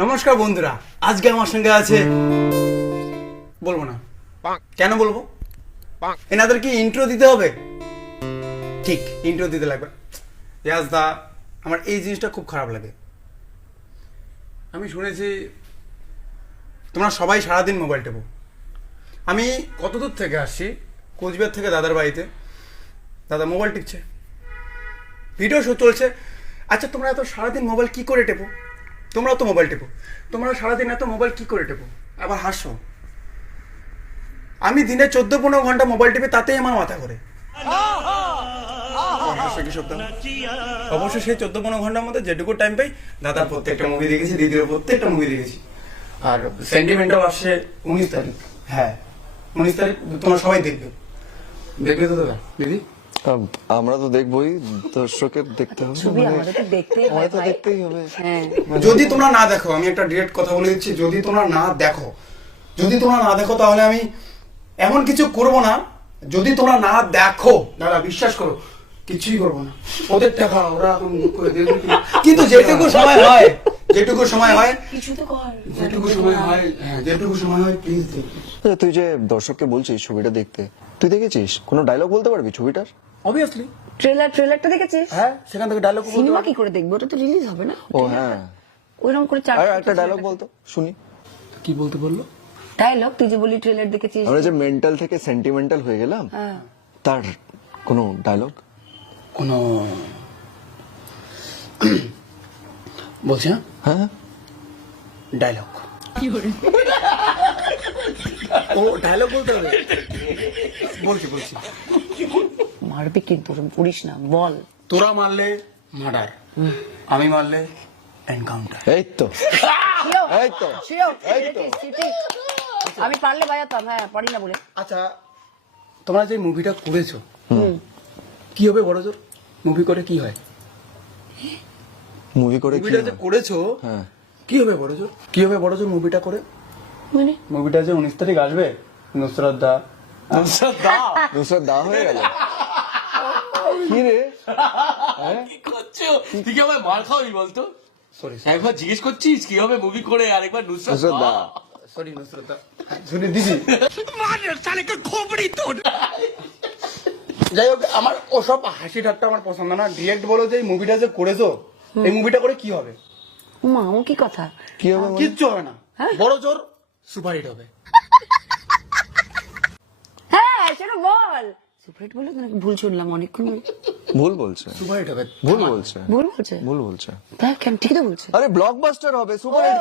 নমস্কার বন্ধুরা, আজকে আমার সঙ্গে আছে বলবো না কেন বলবো, এনাদের কি ইন্ট্রো দিতে হবে? ঠিক, ইন্ট্রো দিতে লাগবে। ইয়াস দা, আমার এই জিনিসটা খুব খারাপ লাগে। আমি শুনেছি তোমরা সবাই সারাদিন মোবাইল টেপো। আমি কত দূর থেকে আসছি, কোচবিহার থেকে দাদার বাড়িতে, দাদা মোবাইল টিপছে, ভিডিও শো চলছে। আচ্ছা, তোমরা এত সারাদিন মোবাইল কি করে টেপো? তোমরাও তো মোবাইল টেপো, তোমরা সারাদিন এত মোবাইল কি করে টেপো? আবার হাসো। আমি দিনে 14-15 ঘন্টা মোবাইল টেপে, তাতেই আমার মাথা ঘোরে। অবশ্যই সেই 14-15 ঘন্টার মধ্যে যেটুকু টাইম পাই, দাদার প্রত্যেকটা মুভি দেখেছি, দিদির প্রত্যেকটা মুভি দেখেছি। আর সেন্টিমেন্টাল আসছে 19 তারিখ। হ্যাঁ, 19 তারিখ তোমরা সবাই দেখবে। দেখবে তো দাদা, দিদি? আমরা তো দেখবোই, দর্শকের দেখতে হবে, আমাদের তো দেখতেই হবে, আমাদের তো দেখতেই হবে। হ্যাঁ। যদি তোমরা না দেখো, আমি একটা ডিরেক্ট কথা বলে দিচ্ছি, যদি তোমরা না দেখো, তাহলে আমি এমন কিছু করব না। যদি তোমরা না দেখো দাদা, বিশ্বাস করো, কিছুই করবো না। ওদের টাকা ওরা এখন মুখ করে দেখবে, কিন্তু যেটুকু সময় হয় যেটুকু সময় হয় প্লিজ দেখবে। আচ্ছা, তুই যে দর্শককে বলছিস ছবিটা দেখতে, তুই দেখেছিস? কোনো ডায়লগ বলতে পারবি ছবিটার? অবভিয়াসলি। ট্রেলারটা দেখেছিস? হ্যাঁ, সেখান থেকে ডায়লগ সিনেমা কি করে দেখবো? ওটা তো রিলিজ হবে না। ও হ্যাঁ, ওইরকম করে আর একটা ডায়লগ বলতো শুনি। কি বলতে বললো? ডায়লগ তুই যে বলি ট্রেলার দেখেছিস। আমরা যে মেন্টাল থেকে সেন্টিমেন্টাল হয়ে গেলাম, হ্যাঁ। তার কোনো ডায়লগ? কোনো বলছি না, হ্যাঁ, ডায়লগ। ও ডায়লগ বলতে হবে। বলছি মারবি কিন্তু, ওরম করিস না, বল। তোরা মারলে মার্ডার, আমি মারলে এনকাউন্টার। এই তো এই তো এই তো। আমি পারলে বাজাতাম, হ্যাঁ পারি না বলে। আচ্ছা, তোমরা যে মুভিটা করেছো, কি হবে বড় জোর? মুভি করে কি হয়? মুভি করে কি মুভিটা যে হয়? করেছো, হ্যাঁ, কি হবে বড় জোর? কি হবে বড় জোর মুভিটা করে? মানে মুভিটা যে 19 তারিখ আসবে, নুসরাত দা নুসরাত দা হয়ে গেল। কি রে, কি করছো? তুই কি আমায় মার খাওয়াবি বলতো? সরি একবার জিজ্ঞেস করছিস কি হবে মুভি করে, আর একবার নুসরাত নুসরাত দা। সরি নুসরাত দা, শুনে দিদি। যাই হোক, আমার ওসব হাসি ঠাট্টা আমার পছন্দ না। ডিরেক্ট বলো যে এই মুভিটা যে করেছো, এই মুভিটা করে কি হবে? মা, ও কি কথা? কি হবে মানে? কিচ্ছু হবে না, বড় জোর সুপারহিট হবে। হ্যাঁ সেটা বল। সুপারহিট বলে নাকি ভুল শুনলাম অনেকক্ষণ? ভুল বলছে, সুপারহিট হবে। ভুল বলছে, ভুল বলছে? ভুল বলছে। দেখ কেন, ঠিক তো বলছে। আরে ব্লকবাস্টার হবে, সুপার হিট